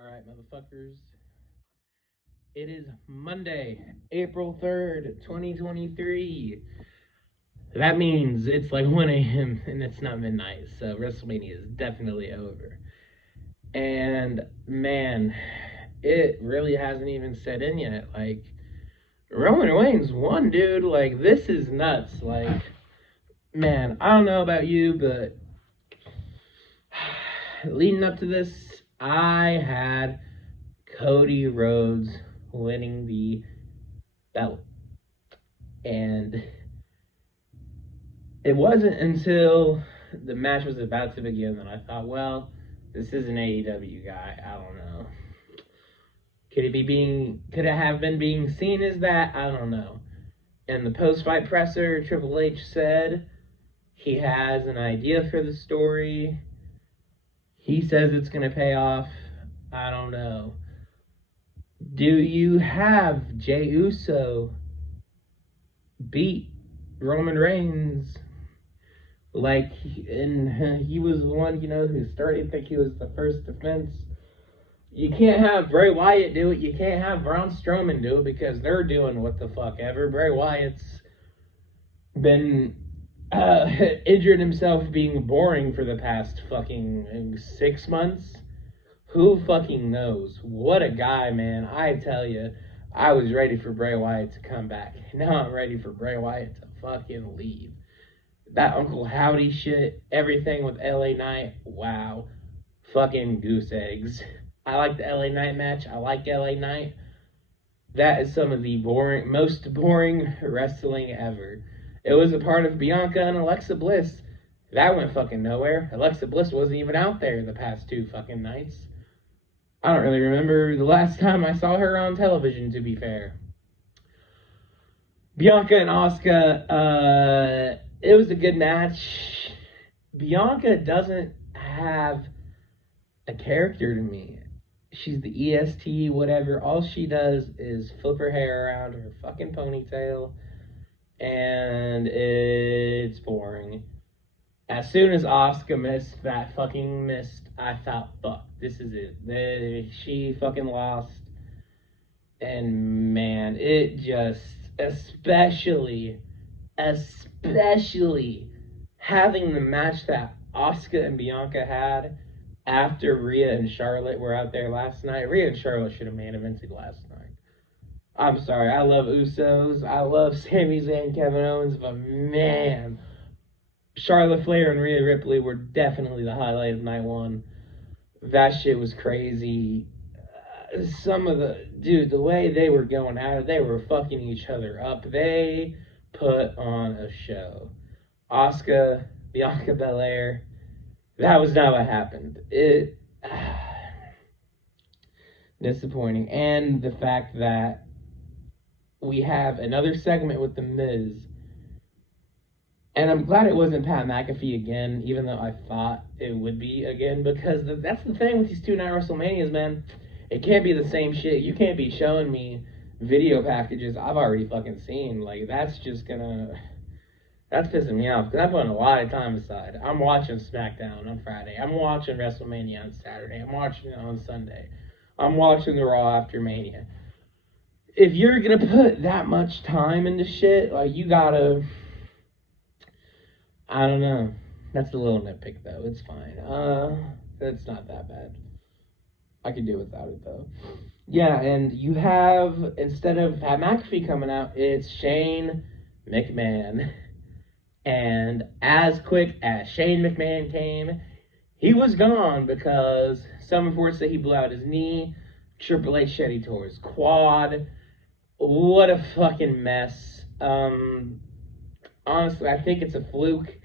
Alright, motherfuckers. It is Monday, April 3rd, 2023. That means it's like 1 a.m. and it's not midnight, so Wrestlemania is definitely over. And man, it really hasn't even set in yet. Like, Roman Reigns won, dude. Like, this is nuts. Like, man, I don't know about you, but leading up to this, I had Cody Rhodes winning the belt. And it wasn't until the match was about to begin that I thought, well, this is an AEW guy. I don't know. Could it have been being seen as that? I don't know. In the post-fight presser, Triple H said he has an idea for the story. He says it's going to pay off. I don't know. Do you have Jey Uso beat Roman Reigns? Like, and he was the one, who started to think he was the first defense. You can't have Bray Wyatt do it. You can't have Braun Strowman do it because they're doing what the fuck ever. Bray Wyatt's been injured himself being boring for the past fucking 6 months. Who fucking knows? What a guy, man. I tell you, I was ready for Bray Wyatt to come back. Now I'm ready for Bray Wyatt to fucking leave. That Uncle Howdy shit, everything with LA Knight, wow. Fucking goose eggs. I like the LA Knight match. I like LA Knight. That is some of the most boring wrestling ever. It was a part of Bianca and Alexa Bliss. That went fucking nowhere. Alexa Bliss wasn't even out there the past 2 fucking nights. I don't really remember the last time I saw her on television, to be fair. Bianca and Asuka, it was a good match. Bianca doesn't have a character to me. She's the EST, whatever. All she does is flip her hair around her fucking ponytail, and it's boring. As soon as Asuka missed that fucking mist, I thought, fuck, this is it. She fucking lost. And man, it just, especially having the match that Asuka and Bianca had after Rhea and Charlotte were out there last night. Rhea and Charlotte should have main evented last night. I'm sorry, I love Usos, I love Sami Zayn, Kevin Owens, but man, Charlotte Flair and Rhea Ripley were definitely the highlight of night one. That shit was crazy. The way they were going at it, they were fucking each other up. They put on a show. Asuka, Bianca Belair, that was not what happened. Disappointing. And the fact that we have another segment with The Miz. And I'm glad it wasn't Pat McAfee again, even though I thought it would be again, because that's the thing with these 2-night WrestleManias, man. It can't be the same shit. You can't be showing me video packages I've already fucking seen. Like, that's pissing me off, because I'm putting a lot of time aside. I'm watching SmackDown on Friday. I'm watching WrestleMania on Saturday. I'm watching it on Sunday. I'm watching the Raw after Mania. If you're gonna put that much time into shit, like, you gotta... I don't know. That's a little nitpick, though. It's fine. It's not that bad. I could do without it, though. Yeah, and you have, instead of Pat McAfee coming out, it's Shane McMahon. And as quick as Shane McMahon came, he was gone, because some reports say he blew out his knee. Triple H said he tore his quad. What a fucking mess. Honestly, I think it's a fluke.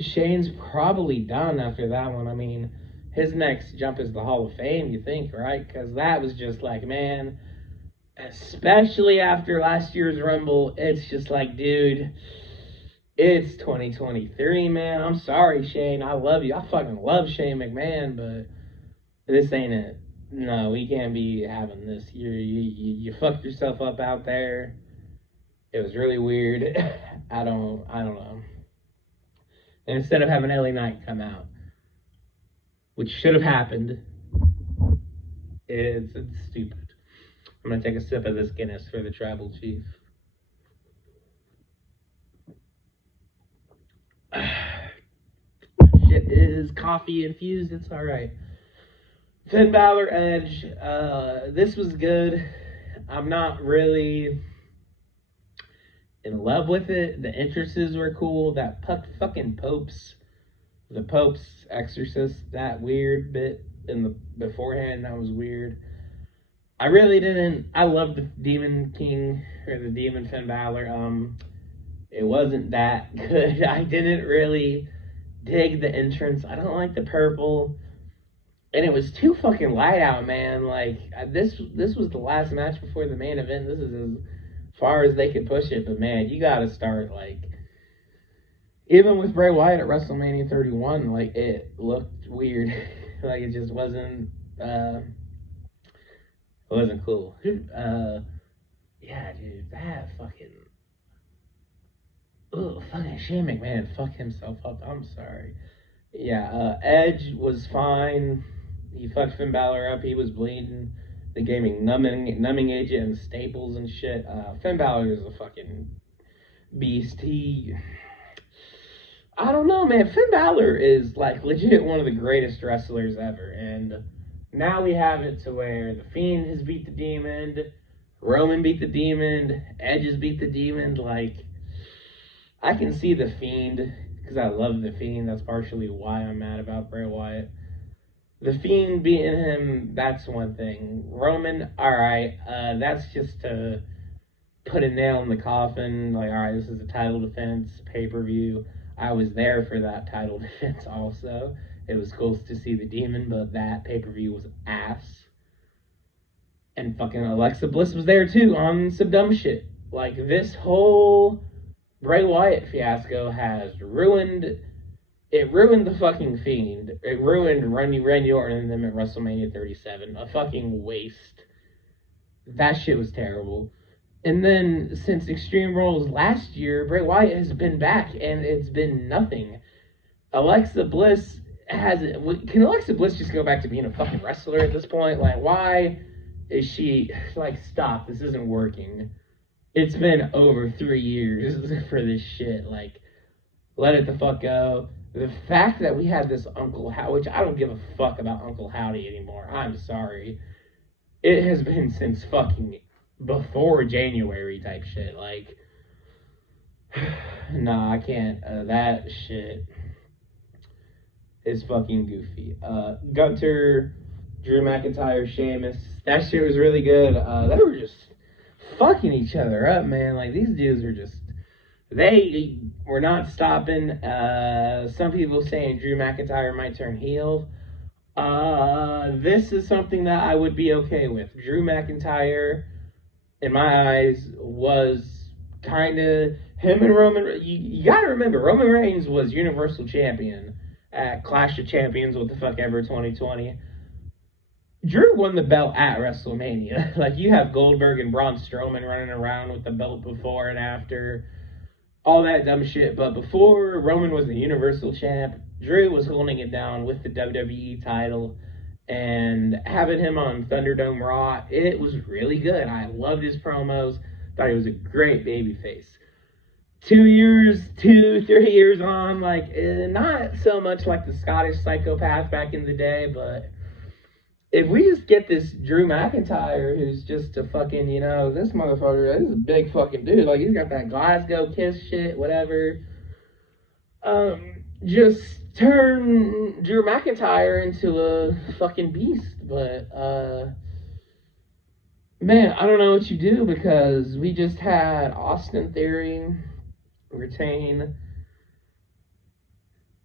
Shane's probably done after that one. I mean, his next jump is the Hall of Fame, you think, right? Because that was just like, man, especially after last year's Rumble, it's just like, dude, it's 2023, man. I'm sorry, Shane. I love you. I fucking love Shane McMahon, but this ain't it. No, we can't be having this. You fucked yourself up out there. It was really weird. I don't know. And instead of having LA Knight come out, which should have happened, It's stupid. I'm gonna take a sip of this Guinness for the tribal chief. It is coffee infused. It's all right. Finn Balor Edge. This was good. I'm not really in love with it. The entrances were cool. That fucking the Pope's exorcist, that weird bit in the beforehand, that was weird. I really didn't. I loved the Demon King or the Demon Finn Balor. It wasn't that good. I didn't really dig the entrance. I don't like the purple, and it was too fucking light out, man. Like this was the last match before the main event. This is as far as they could push it. But man, you got to start like even with Bray Wyatt at WrestleMania 31, like it looked weird. Like it just wasn't. It wasn't cool. Yeah, dude, that fucking. Ugh, fucking Shane McMahon fucked himself up. I'm sorry. Yeah, Edge was fine. He fucked Finn Balor up. He was bleeding. They gave me numbing agent and staples and shit. Finn Balor is a fucking beast. I don't know, man. Finn Balor is like legit one of the greatest wrestlers ever, and now we have it to where the Fiend has beat the Demon, Roman beat the Demon, Edge has beat the Demon. Like, I can see the Fiend because I love the Fiend. That's partially why I'm mad about Bray Wyatt. The Fiend beating him, that's one thing. Roman, alright, that's just to put a nail in the coffin. Like, alright, this is a title defense, pay-per-view. I was there for that title defense also. It was cool to see the Demon, but that pay-per-view was ass. And fucking Alexa Bliss was there too on some dumb shit. Like, this whole Bray Wyatt fiasco has ruined the fucking Fiend. It ruined Randy Orton and them at WrestleMania 37. A fucking waste. That shit was terrible. And then, since Extreme Rules last year, Bray Wyatt has been back, and it's been nothing. Alexa Bliss can Alexa Bliss just go back to being a fucking wrestler at this point? Like, why is she, like, stop, this isn't working. It's been over 3 years for this shit. Like, let it the fuck go. The fact that we had this Uncle Howdy, which I don't give a fuck about Uncle Howdy anymore. I'm sorry. It has been since fucking before January type shit. Like, nah, I can't. That shit is fucking goofy. Gunter, Drew McIntyre, Sheamus. That shit was really good. They were just fucking each other up, man. Like, these dudes are just. They were not stopping. Some people saying Drew McIntyre might turn heel. This is something that I would be okay with. Drew McIntyre, in my eyes, was kind of him and Roman. You gotta remember, Roman Reigns was Universal Champion at Clash of Champions, what the fuck ever 2020. Drew won the belt at WrestleMania. Like, you have Goldberg and Braun Strowman running around with the belt before and after. All that dumb shit. But before Roman was the Universal Champ, Drew was holding it down with the WWE title. And having him on Thunderdome Raw, it was really good. I loved his promos. Thought he was a great babyface. 3 years on, like, not so much like the Scottish psychopath back in the day, but if we just get this Drew McIntyre, who's just a fucking, this motherfucker, this is a big fucking dude. Like, he's got that Glasgow kiss shit, whatever. Just turn Drew McIntyre into a fucking beast. But, man, I don't know what you do, because we just had Austin Theory retain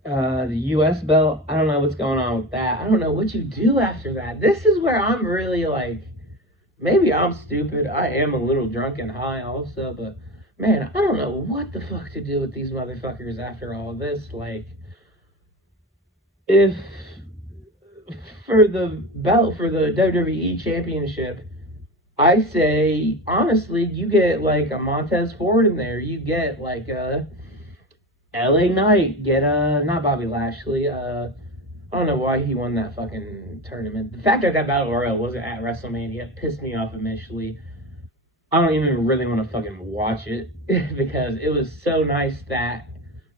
the U.S. belt. I don't know what's going on with that. I don't know what you do after that. This is where I'm really like, maybe I'm stupid. I am a little drunk and high also, but man, I don't know what the fuck to do with these motherfuckers after all this. Like, if for the belt, for the WWE Championship, I say, honestly, you get like a Montez Ford in there. You get like a LA Knight, get not Bobby Lashley, I don't know why he won that fucking tournament. The fact that that Battle Royal wasn't at WrestleMania pissed me off initially. I don't even really want to fucking watch it because it was so nice that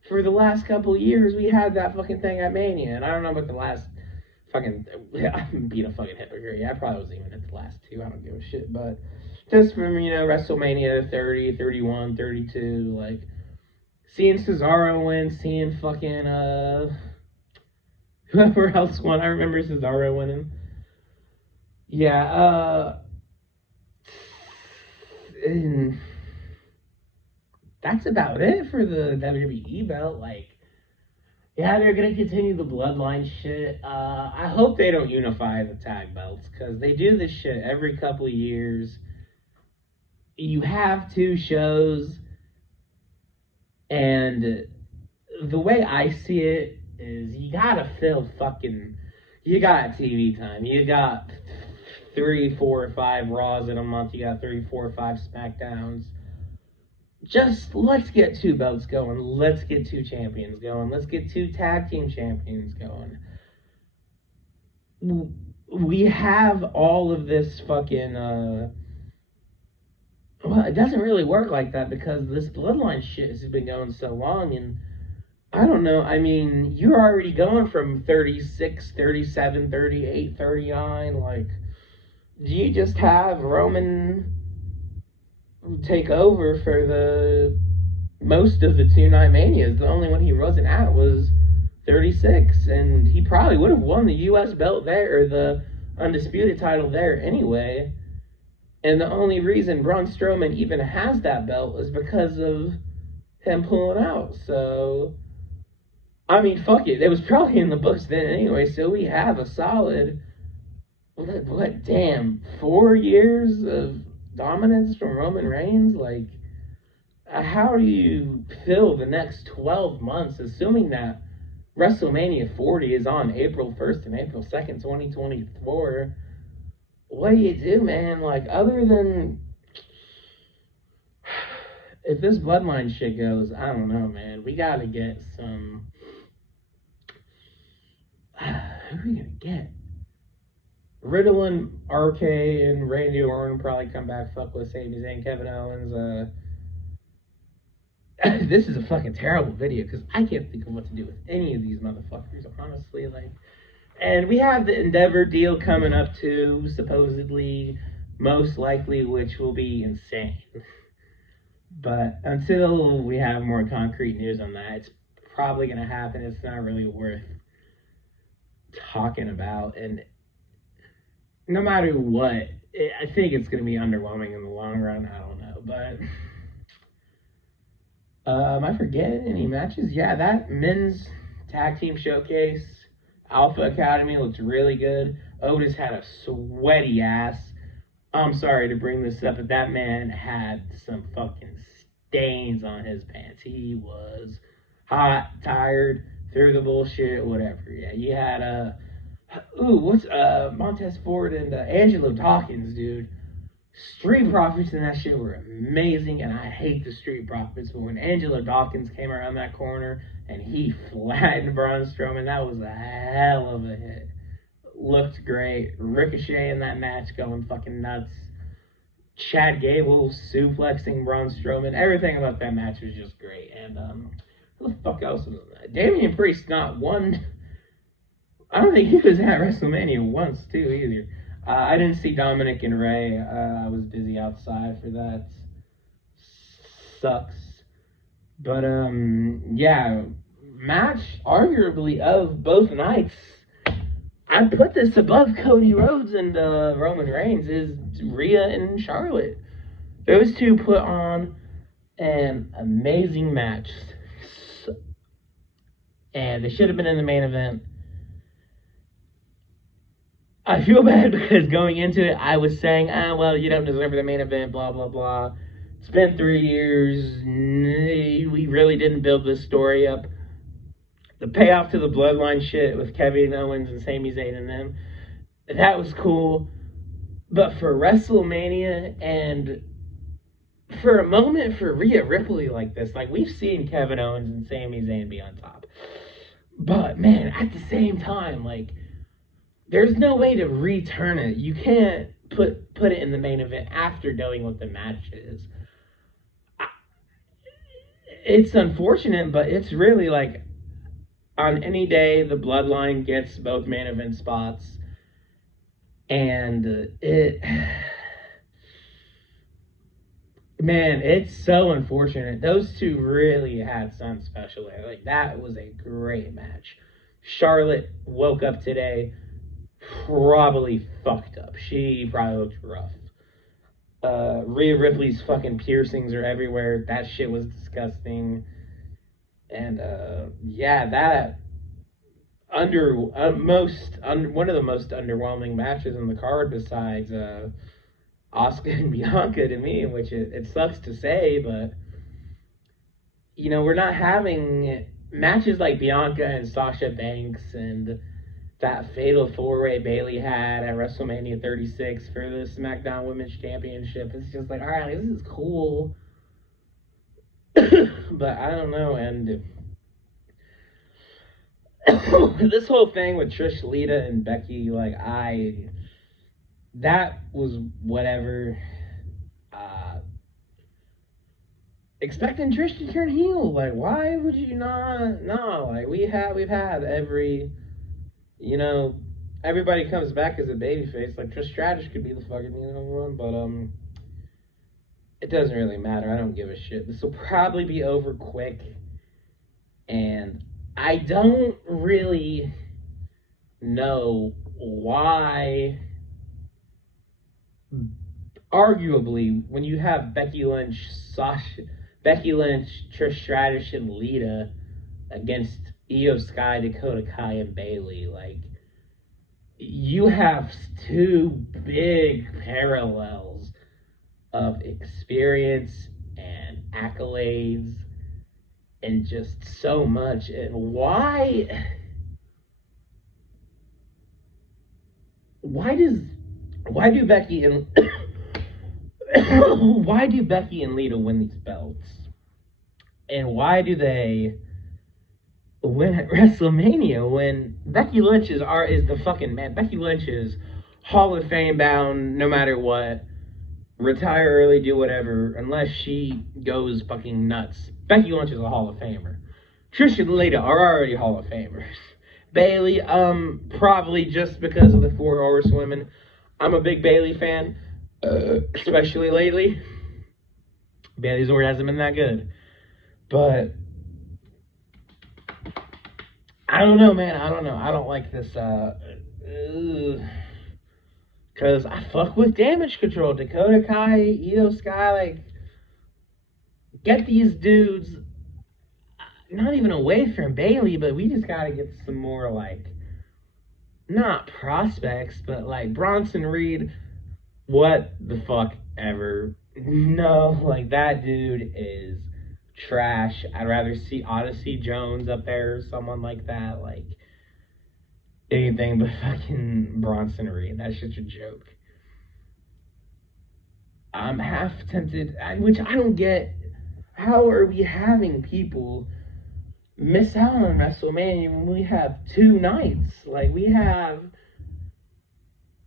for the last couple years we had that fucking thing at Mania, and I don't know about the last fucking. I'm being a fucking hypocrite. Yeah, I probably wasn't even at the last two. I don't give a shit, but just from WrestleMania 30, 31, 32, like seeing Cesaro win, seeing fucking whoever else won. I remember Cesaro winning. Yeah, and that's about it for the WWE belt. Like, yeah, they're gonna continue the bloodline shit. I hope they don't unify the tag belts because they do this shit every couple of years. You have two shows, and the way I see it is you gotta fill fucking. You got TV time. You got 3, 4, 5 Raws in a month. You got 3, 4, 5 SmackDowns. Just let's get 2 belts going. Let's get 2 champions going. Let's get 2 tag team champions going. We have all of this fucking. Well, it doesn't really work like that because this bloodline shit has been going so long, and I don't know. I mean, you're already going from 36, 37, 38, 39. Like, do you just have Roman take over for the most of the 2-night Manias? The only one he wasn't at was 36, and he probably would have won the U.S. belt there, or the Undisputed title there anyway. And the only reason Braun Strowman even has that belt is because of him pulling out. So, I mean, fuck it. It was probably in the books then anyway, so we have a solid, what damn, 4 years of dominance from Roman Reigns? Like, how do you fill the next 12 months, assuming that WrestleMania 40 is on April 1st and April 2nd, 2024? What do you do, man? Like, other than if this bloodline shit goes, I don't know, man. We gotta get some. Who are we gonna get? Riddle and RK and Randy Orton probably come back. Fuck with Sami Zayn, Kevin Owens. This is a fucking terrible video because I can't think of what to do with any of these motherfuckers, honestly. Like. And we have the Endeavor deal coming up too, supposedly, most likely, which will be insane. But until we have more concrete news on that, it's probably going to happen. It's not really worth talking about. And no matter what, I think it's going to be underwhelming in the long run. I don't know. But am I forgetting any matches? Yeah, that men's tag team showcase. Alpha Academy looked really good. Otis had a sweaty ass. I'm sorry to bring this up, but that man had some fucking stains on his pants. He was hot, tired, through the bullshit, whatever. Yeah, you had Montez Ford and Angelo Dawkins, dude. Street Profits and that shit were amazing, and I hate the Street Profits, but when Angelo Dawkins came around that corner and he flattened Braun Strowman, that was a hell of a hit. Looked great. Ricochet in that match going fucking nuts. Chad Gable suplexing Braun Strowman. Everything about that match was just great. And who the fuck else was that? Damian Priest not one. I don't think he was at WrestleMania once too either. I didn't see Dominic and Ray. I was busy outside for that. Sucks. But, yeah. Match, arguably, of both nights. I put this above Cody Rhodes and Roman Reigns, is Rhea and Charlotte. Those two put on an amazing match. And they should have been in the main event. I feel bad because going into it, I was saying, well, you don't deserve the main event, blah, blah, blah. It's been 3 years. We really didn't build this story up. The payoff to the bloodline shit with Kevin Owens and Sami Zayn and them, that was cool. But for WrestleMania and for a moment for Rhea Ripley like this, like we've seen Kevin Owens and Sami Zayn be on top. But man, at the same time, like, there's no way to return it. You can't put it in the main event after knowing what the match is. It's unfortunate, but it's really like on any day the Bloodline gets both main event spots, and it. Man, it's so unfortunate. Those two really had something special there. Like, that was a great match. Charlotte woke up today probably fucked up. She probably looked rough. Rhea Ripley's fucking piercings are everywhere. That shit was disgusting. And yeah, that one of the most underwhelming matches in the card besides Asuka and Bianca to me, which it sucks to say, but we're not having matches like Bianca and Sasha Banks and that fatal four-way Bayley had at WrestleMania 36 for the SmackDown Women's Championship. It's just like, all right, this is cool, but I don't know. And this whole thing with Trish, Lita, and Becky, like, that was whatever. Expecting Trish to turn heel, like, why would you not? No, like, we've had everybody comes back as a babyface. Like, Trish Stratus could be the fucking one, but it doesn't really matter. I don't give a shit. This will probably be over quick, and I don't really know why. Arguably, when you have Becky Lynch, Trish Stratus, and Lita against Io Sky, Dakota Kai, and Bayley, like, you have two big parallels of experience and accolades and just so much. And why do Becky and why do Becky and Lita win these belts? And why do they win at WrestleMania when Becky Lynch is the fucking man? Becky Lynch is Hall of Fame bound no matter what. Retire early, do whatever, unless she goes fucking nuts. Becky Lynch is a Hall of Famer. Trish and Lita are already Hall of Famers. Bayley, probably just because of the Four Horsewomen. I'm a big Bayley fan, especially lately. Bayley's word hasn't been that good. But I don't know, man. I don't know. I don't like this, because I fuck with Damage Control. Dakota Kai, Io Sky, like, get these dudes not even away from Bayley, but we just gotta get some more, like, not prospects, but like Bronson Reed, what the fuck ever. No, like, that dude is trash. I'd rather see Odyssey Jones up there or someone like that. Like, anything but fucking Bronson Reed. That's such a joke. I'm half tempted, which I don't get. How are we having people miss out on WrestleMania when we have two nights? Like, we have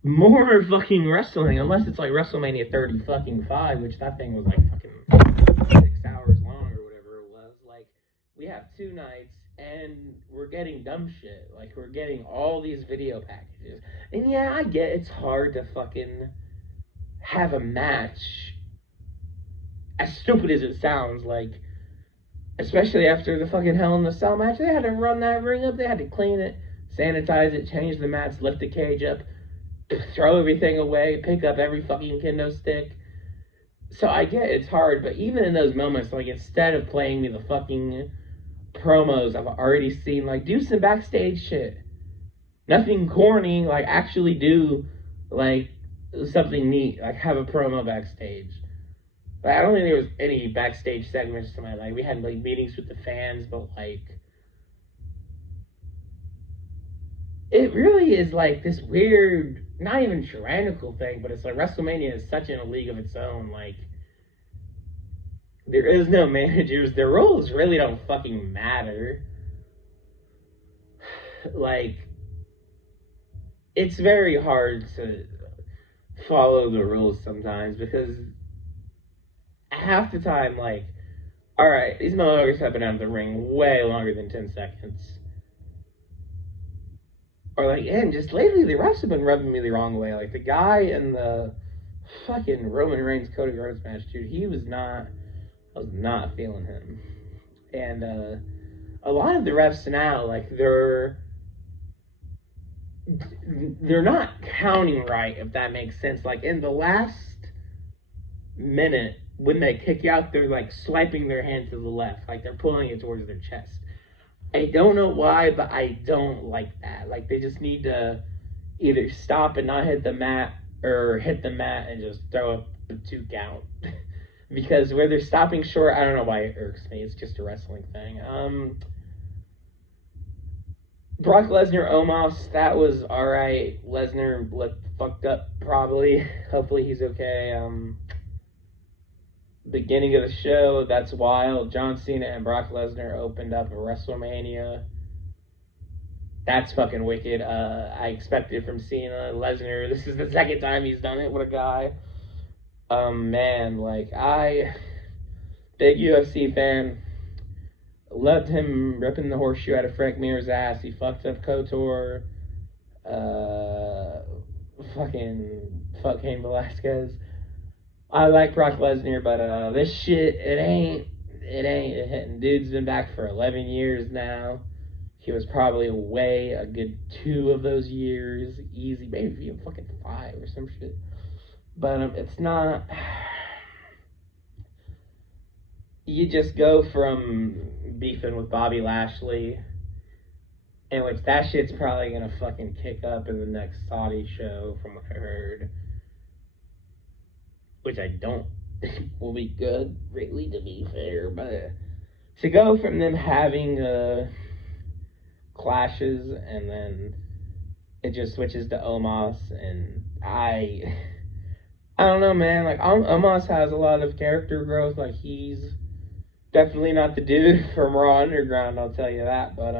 more fucking wrestling, unless it's like WrestleMania 30 fucking 5, which that thing was like fucking 6 hours long or whatever it was. Like, we have two nights and we're getting dumb shit. Like, we're getting all these video packages. And yeah, I get it's hard to fucking have a match, as stupid as it sounds, like, especially after the fucking Hell in the Cell match, they had to run that ring up, they had to clean it, sanitize it, change the mats, lift the cage up, throw everything away, pick up every fucking kendo stick. So I get it's hard, but even in those moments, like, instead of playing me the fucking promos I've already seen, like, do some backstage shit. Nothing corny, like, actually do, like, something neat, like, have a promo backstage. Like, I don't think there was any backstage segments to my life. We had, like, meetings with the fans, but, like, it really is, like, this weird, not even tyrannical thing, but it's like WrestleMania is such in a league of its own. Like, there is no managers. Their roles really don't fucking matter. like, it's very hard to follow the rules sometimes because half the time, like, alright, these motherfuckers have been out of the ring way longer than 10 seconds. Or, like, and just lately, the refs have been rubbing me the wrong way. Like, the guy in the fucking Roman Reigns Cody Rhodes match, dude, I was not feeling him. And, a lot of the refs now, like, they're not counting right, if that makes sense. Like, in the last minute, when they kick out, they're, like, swiping their hand to the left. Like, they're pulling it towards their chest. I don't know why, but I don't like that. Like, they just need to either stop and not hit the mat, or hit the mat and just throw up a 2 count. Because where they're stopping short, I don't know why it irks me. It's just a wrestling thing. Brock Lesnar, Omos, that was alright. Lesnar looked fucked up, probably. Hopefully he's okay. Beginning of the show, that's wild. John Cena and Brock Lesnar opened up a Wrestlemania. That's fucking wicked. I expected from Cena. Lesnar, this is the second time he's done it. What a guy. Man, like, big UFC fan. Loved him ripping the horseshoe out of Frank Mir's ass. He fucked up KOTOR. Fuck Cain Velasquez. I like Brock Lesnar, but this shit, it ain't hitting. Dude's been back for 11 years now. He was probably away a good 2 of those years. Easy, maybe even fucking 5 or some shit. But it's not... You just go from beefing with Bobby Lashley, and which that shit's probably gonna fucking kick up in the next Saudi show, from what I heard. Which I don't think will be good, really, to be fair. But to go from them having clashes, and then it just switches to Omos, and I don't know, man. Like, Omos has a lot of character growth. Like, he's definitely not the dude from Raw Underground, I'll tell you that. But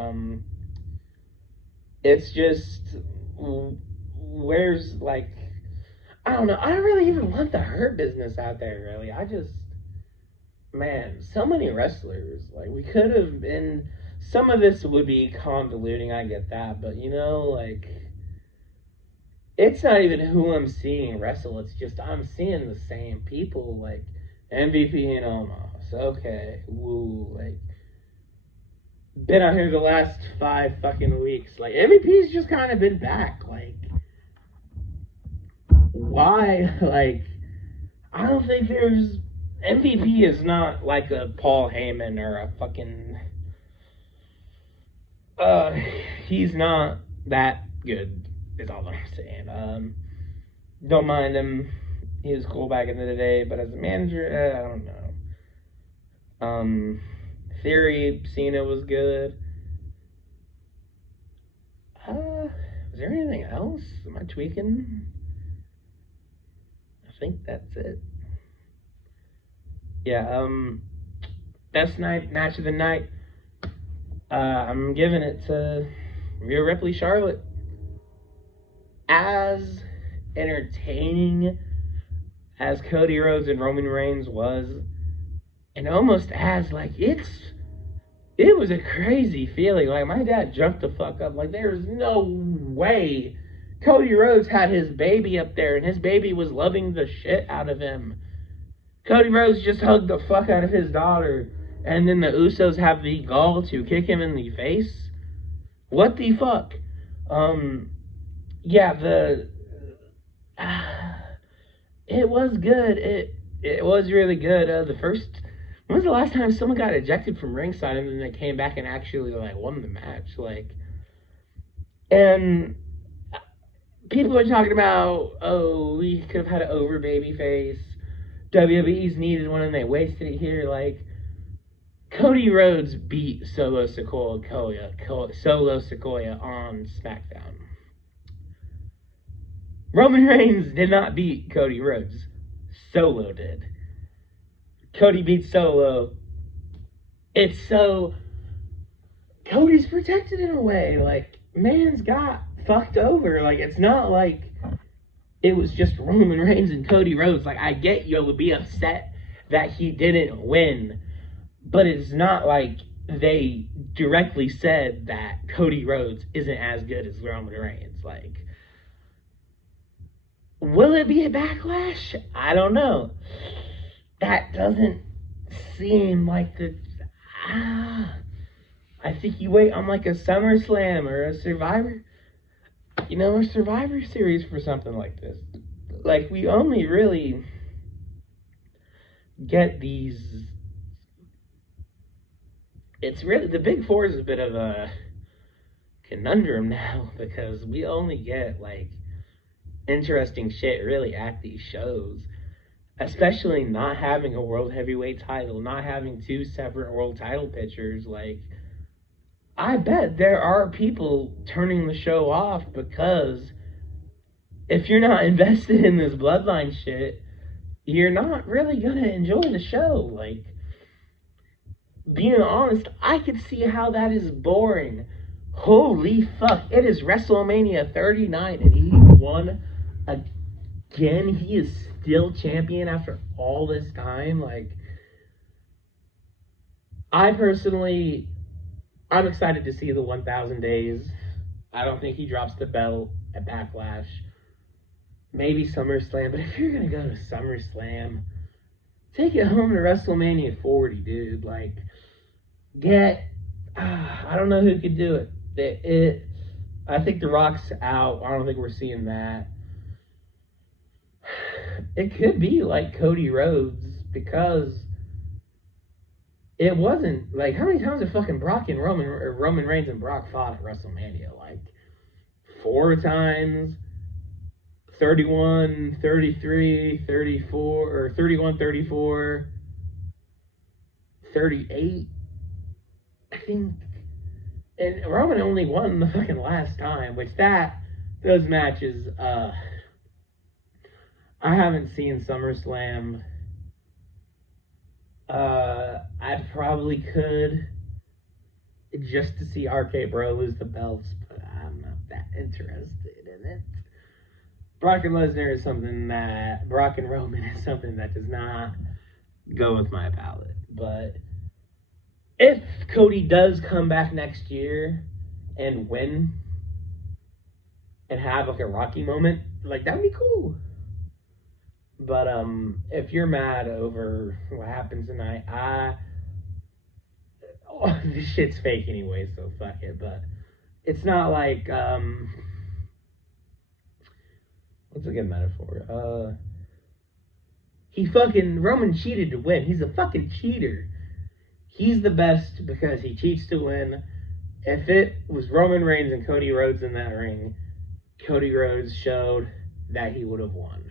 it's just, where's, like, I don't know. I don't really even want the Hurt Business out there, really. Man, so many wrestlers. Like, we could have been... Some of this would be convoluting, I get that. But, you know, like... It's not even who I'm seeing wrestle. It's just I'm seeing the same people. Like, MVP and Omos. Okay. Woo. Like... Been out here the last 5 fucking weeks. Like, MVP's just kind of been back. Like... Why? Like, I don't think there's... MVP is not like a Paul Heyman or a fucking... he's not that good, is all I'm saying. Don't mind him. He was cool back in the day, but as a manager, I don't know. Theory, Cena was good. Was there anything else? Am I tweaking? I think that's it. Yeah, best match of the night. I'm giving it to Rhea Ripley, Charlotte. As entertaining as Cody Rhodes and Roman Reigns was, and almost as, like, it was a crazy feeling. Like, my dad jumped the fuck up. Like, there's no way Cody Rhodes had his baby up there, and his baby was loving the shit out of him. Cody Rhodes just hugged the fuck out of his daughter, and then the Usos have the gall to kick him in the face? What the fuck? Yeah, it was good. It was really good. When was the last time someone got ejected from ringside and then they came back and actually, like, won the match? Like, and people were talking about, oh, we could have had an over baby face. WWE's needed one and they wasted it here. Like, Cody Rhodes beat Solo Sikoa on SmackDown. Roman Reigns did not beat Cody Rhodes. Solo did. Cody beat Solo. It's so... Cody's protected in a way. Like, man's got fucked over. Like, it's not like it was just Roman Reigns and Cody Rhodes. Like, I get you'll be upset that he didn't win, but it's not like they directly said that Cody Rhodes isn't as good as Roman Reigns. Like, will it be a backlash? I don't know. That doesn't seem like the. I think you wait on like a SummerSlam or a Survivor, a Survivor Series for something like this. Like, we only really get these. It's really, the Big Four is a bit of a conundrum now because we only get like interesting shit really at these shows, especially not having a world heavyweight title, not having two separate world title pictures. Like, I bet there are people turning the show off because if you're not invested in this bloodline shit, you're not really gonna enjoy the show. Like, being honest, I could see how that is boring. Holy fuck, it is WrestleMania 39 and he won again. He is still champion after all this time. Like, I'm excited to see the 1,000 days. I don't think he drops the belt at Backlash. Maybe SummerSlam, but if you're gonna go to SummerSlam, take it home to WrestleMania 40, dude. Like, I don't know who could do it. I think The Rock's out. I don't think we're seeing that. It could be like Cody Rhodes because it wasn't like, how many times have fucking Roman Reigns and Brock fought at WrestleMania? Like 4 times. 31, 33, 34, or 31, 34, 38, I think. And Roman only won the fucking last time, which those matches, I haven't seen SummerSlam. I probably could just to see RK Bro lose the belts, but I'm not that interested in it. Brock and Roman is something that does not go with my palate. But if Cody does come back next year and win and have like a Rocky moment, like, that'd be cool. But if you're mad over what happens tonight, this shit's fake anyway, so fuck it. But it's not like what's a good metaphor? Roman cheated to win. He's a fucking cheater. He's the best because he cheats to win. If it was Roman Reigns and Cody Rhodes in that ring, Cody Rhodes showed that he would have won.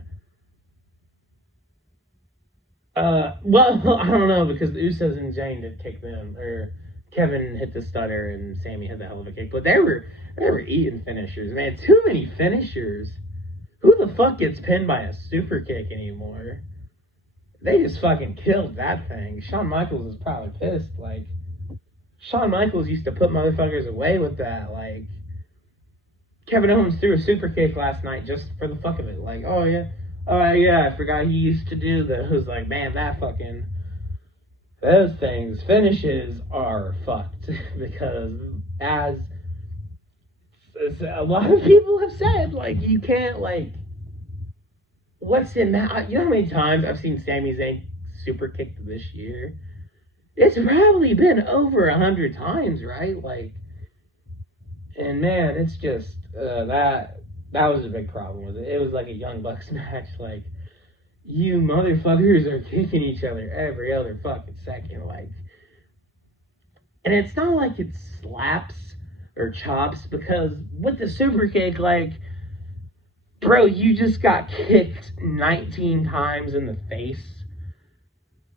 Well, I don't know, because the Usos and Zayn did kick them, or Kevin hit the stutter and Sammy hit the hell of a kick, but they were eating finishers, man. Too many finishers. Who the fuck gets pinned by a super kick anymore? They just fucking killed that thing. Shawn Michaels is probably pissed. Like, Shawn Michaels used to put motherfuckers away with that. Like, Kevin Owens threw a super kick last night just for the fuck of it. Like, oh yeah, I forgot he used to do those. Like, man, those things, finishes are fucked. Because as a lot of people have said, like, you can't, like, what's in that? You know how many times I've seen Sami Zayn super kicked this year? It's probably been over 100 times, right? Like, and man, it's just, that was a big problem with it. It was like a Young Bucks match. Like, you motherfuckers are kicking each other every other fucking second. Like, and it's not like it slaps or chops, because with the super kick, like, bro, you just got kicked 19 times in the face,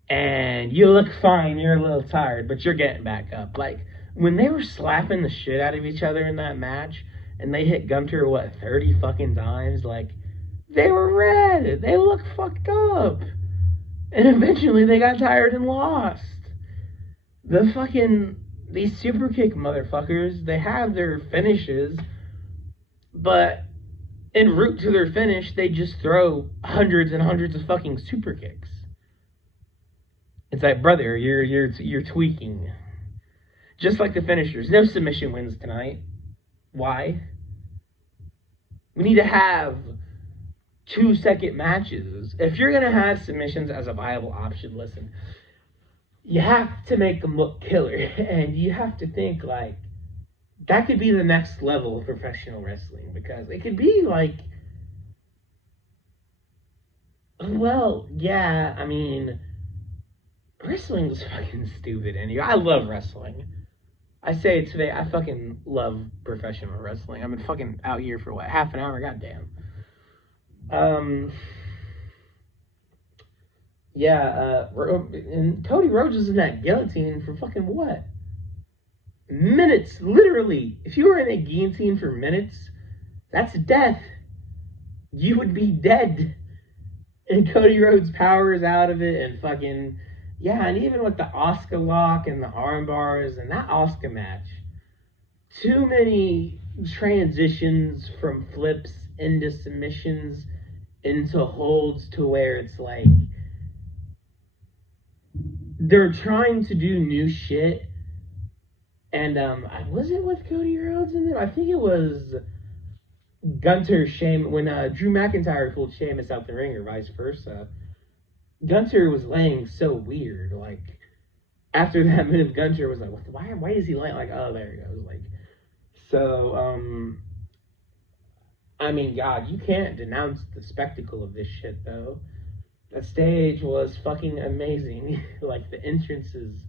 and you look fine, you're a little tired, but you're getting back up. Like, when they were slapping the shit out of each other in that match, and they hit Gunter, 30 fucking times, like, they were red, they looked fucked up, and eventually they got tired and lost. these super kick motherfuckers, they have their finishes, but en route to their finish, they just throw hundreds and hundreds of fucking super kicks. It's like, brother, you're tweaking. Just like the finishers. No submission wins tonight. Why? We need to have 2-second matches. If you're going to have submissions as a viable option, listen, you have to make them look killer. And you have to think, like, that could be the next level of professional wrestling. Because it could be like, well, yeah, I mean, wrestling is fucking stupid. And I love wrestling. I say it today, I fucking love professional wrestling. I've been fucking out here for, what, half an hour? Goddamn. And Cody Rhodes is in that guillotine for fucking what? Minutes, literally. If you were in a guillotine for minutes, that's death. You would be dead. And Cody Rhodes powers out of it and fucking... Yeah, and even with the Oscar lock and the arm bars and that Oscar match, too many transitions from flips into submissions into holds to where it's like they're trying to do new shit. And was it with Cody Rhodes in there? I think it was Gunter when Drew McIntyre pulled Sheamus out the ring or vice versa. Gunter was laying so weird, like, after that move, Gunter was like, why is he laying, like, oh, there he goes, like, so, I mean, God, you can't denounce the spectacle of this shit, though. The stage was fucking amazing, like, the entrances,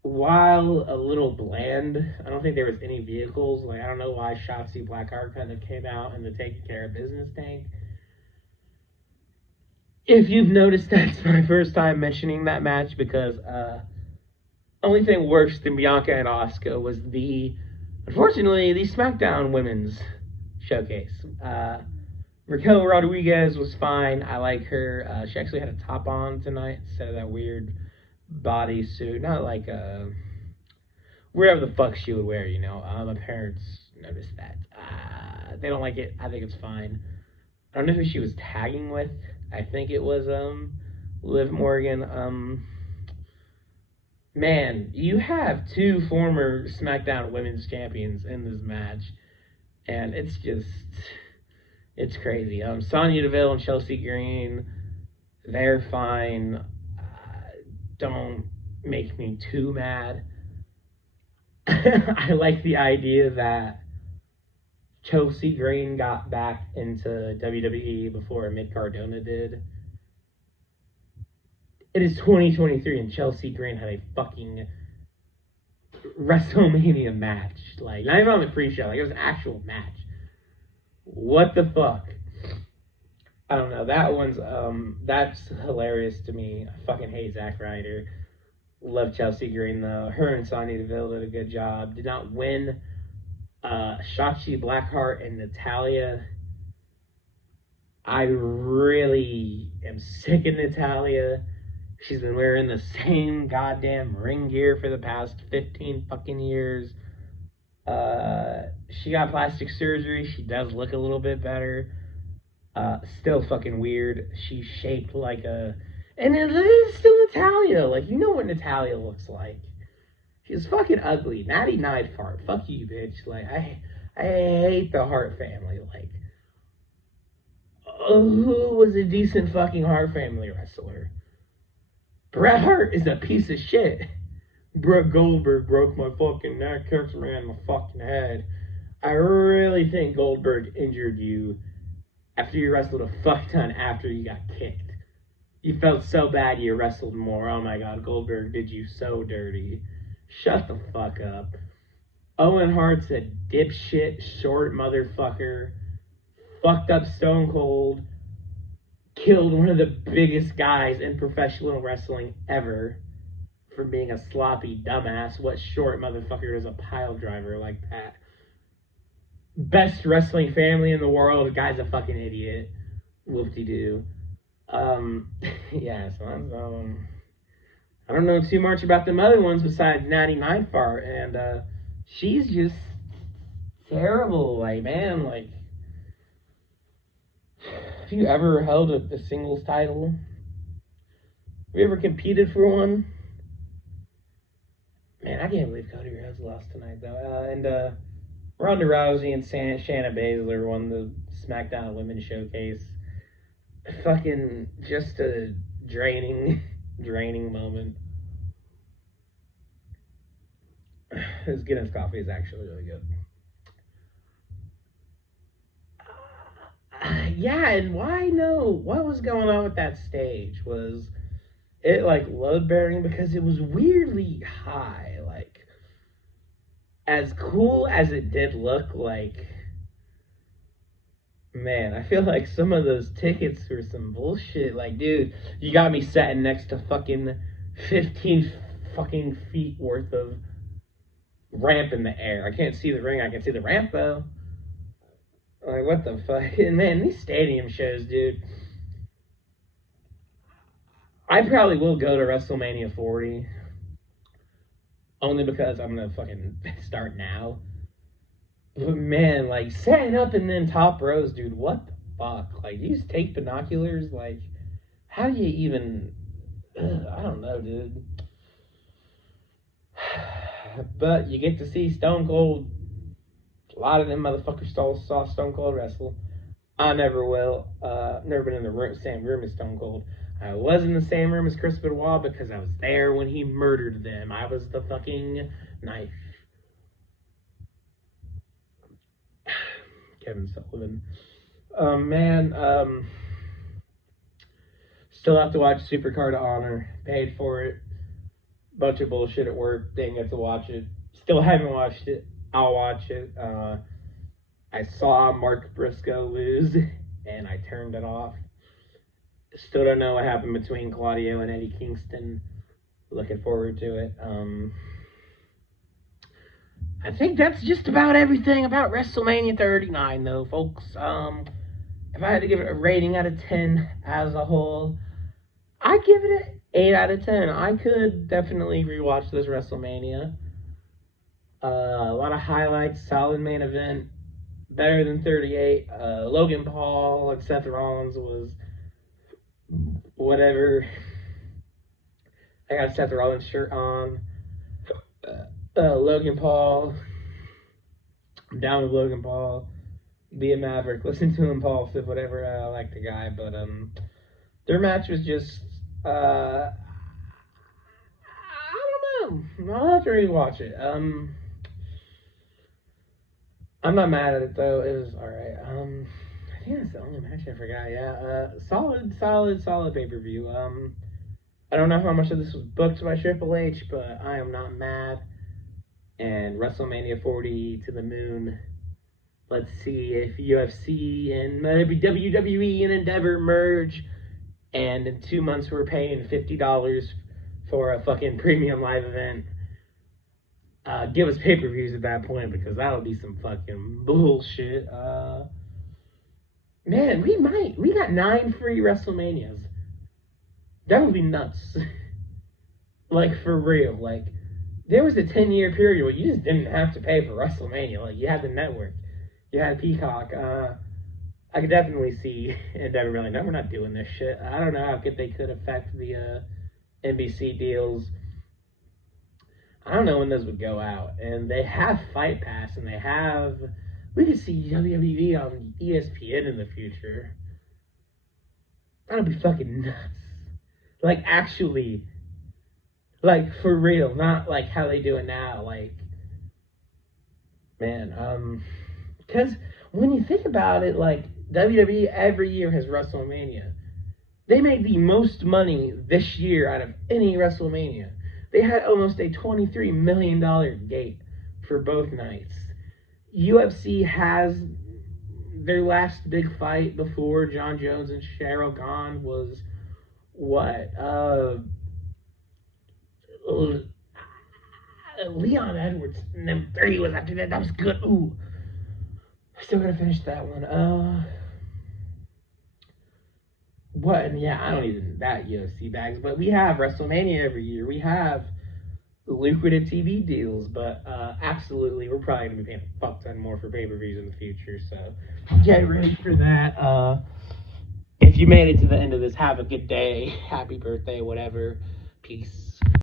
while a little bland, I don't think there was any vehicles, like, I don't know why Shotzi Blackheart kind of came out in the taking care of business tank. If you've noticed, that's my first time mentioning that match because only thing worse than Bianca and Asuka was unfortunately, the SmackDown Women's Showcase. Raquel Rodriguez was fine. I like her. She actually had a top on tonight instead of that weird bodysuit. Not like whatever the fuck she would wear, you know. My parents noticed that. They don't like it. I think it's fine. I don't know who she was tagging with. I think it was Liv Morgan. Man, you have two former SmackDown Women's Champions in this match, and it's crazy. Sonya Deville and Chelsea Green, they're fine. Don't make me too mad. I like the idea that Chelsea Green got back into WWE before Mick Cardona did. It is 2023 and Chelsea Green had a fucking WrestleMania match. Like, not even on the pre-show. Like, it was an actual match. What the fuck? I don't know. That one's, that's hilarious to me. I fucking hate Zack Ryder. Love Chelsea Green, though. Her and Sonya Deville did a good job. Did not win. Shotzi Blackheart and Natalya. I really am sick of Natalya. She's been wearing the same goddamn ring gear for the past 15 fucking years. She got plastic surgery. She does look a little bit better. Still fucking weird. She's shaped like a... And it is still Natalya. Like, you know what Natalya looks like. She's fucking ugly. Natty Neidhart. Fuck you, bitch. Like, I hate the Hart family. Like, who was a decent fucking Hart family wrestler? Bret Hart is a piece of shit. Brett Goldberg broke my fucking neck, kicked me in my fucking head. I really think Goldberg injured you after you wrestled a fuck ton after you got kicked. You felt so bad you wrestled more. Oh my god, Goldberg did you so dirty. Shut the fuck up. Owen Hart's a dipshit, short motherfucker. Fucked up Stone Cold. Killed one of the biggest guys in professional wrestling ever for being a sloppy dumbass. What short motherfucker is a pile driver like that? Best wrestling family in the world. The guy's a fucking idiot. Whoop-de-doo. Yeah, so I don't know too much about them other ones besides 99 Fart, and she's just terrible. Like, man, like, have you ever held a singles title? Have you ever competed for one? Man, I can't believe Cody Rhodes lost tonight, though. And Ronda Rousey and Shayna Baszler won the SmackDown Women's Showcase. Fucking just a draining moment. This Guinness coffee is actually really good. Yeah, and why no? What was going on with that stage? Was it like load bearing? Because it was weirdly high. Like, as cool as it did look, like, man, I feel like some of those tickets were some bullshit. Like, dude, you got me sitting next to fucking 15 fucking feet worth of ramp in the air. I can't see the ring. I can see the ramp, though. Like, what the fuck? Man, these stadium shows, dude. I probably will go to WrestleMania 40. Only because I'm going to fucking start now. But man, like, setting up and then top rows, dude, what the fuck? Like, you just take binoculars? Like, how do you even... I don't know, dude. But you get to see Stone Cold. A lot of them motherfuckers saw Stone Cold wrestle. I never will. Never been in the same room as Stone Cold. I was in the same room as Chris Benoit because I was there when he murdered them. I was the fucking knife. Kevin Sullivan. Man, still have to watch Supercard of Honor. Paid for it. Bunch of bullshit at work. Didn't get to watch it. Still haven't watched it. I'll watch it. I saw Mark Briscoe lose, and I turned it off. Still don't know what happened between Claudio and Eddie Kingston. Looking forward to it. I think that's just about everything about WrestleMania 39, though, folks. If I had to give it a rating out of 10 as a whole, I'd give it an 8 out of 10. I could definitely rewatch this WrestleMania. A lot of highlights, solid main event, better than 38. Logan Paul and Seth Rollins was whatever. I got a Seth Rollins shirt on. Logan Paul. I'm down with Logan Paul. Be a Maverick. Listen to him, Paul. Whatever. I like the guy, but their match was just. I don't know. I'll have to rewatch it. I'm not mad at it though. It was alright. I think that's the only match I forgot. Yeah. Solid pay-per-view. I don't know how much of this was booked by Triple H, but I am not mad. And WrestleMania 40 to the moon. Let's see if UFC and maybe WWE and Endeavor merge. And in 2 months we're paying $50 for a fucking premium live event. Give us pay-per-views at that point, because that'll be some fucking bullshit. Man, we got 9 free WrestleManias. That would be nuts. Like, for real. Like, there was a 10-year period where you just didn't have to pay for WrestleMania. Like, you had the network. You had Peacock. I could definitely see Endeavor really, no, we're not doing this shit. I don't know how they could affect the NBC deals. I don't know when those would go out. And they have Fight Pass, and we could see WWE on ESPN in the future. That'll be fucking nuts. Like, actually, like, for real, not like how they do it now. Like, man, because when you think about it, like, WWE every year has WrestleMania. They made the most money this year out of any WrestleMania. They had almost a $23 million gate for both nights. UFC has their last big fight before John Jones and Cheryl Khan was what? Leon Edwards. And then 3 was after that. That was good. Ooh. Still gotta finish that one. what? And yeah, I don't even that UFC bags, but we have WrestleMania every year. We have lucrative TV deals, but absolutely, we're probably gonna be paying a fuck ton more for pay-per-views in the future. So get ready for that. If you made it to the end of this, have a good day, happy birthday, whatever. Peace.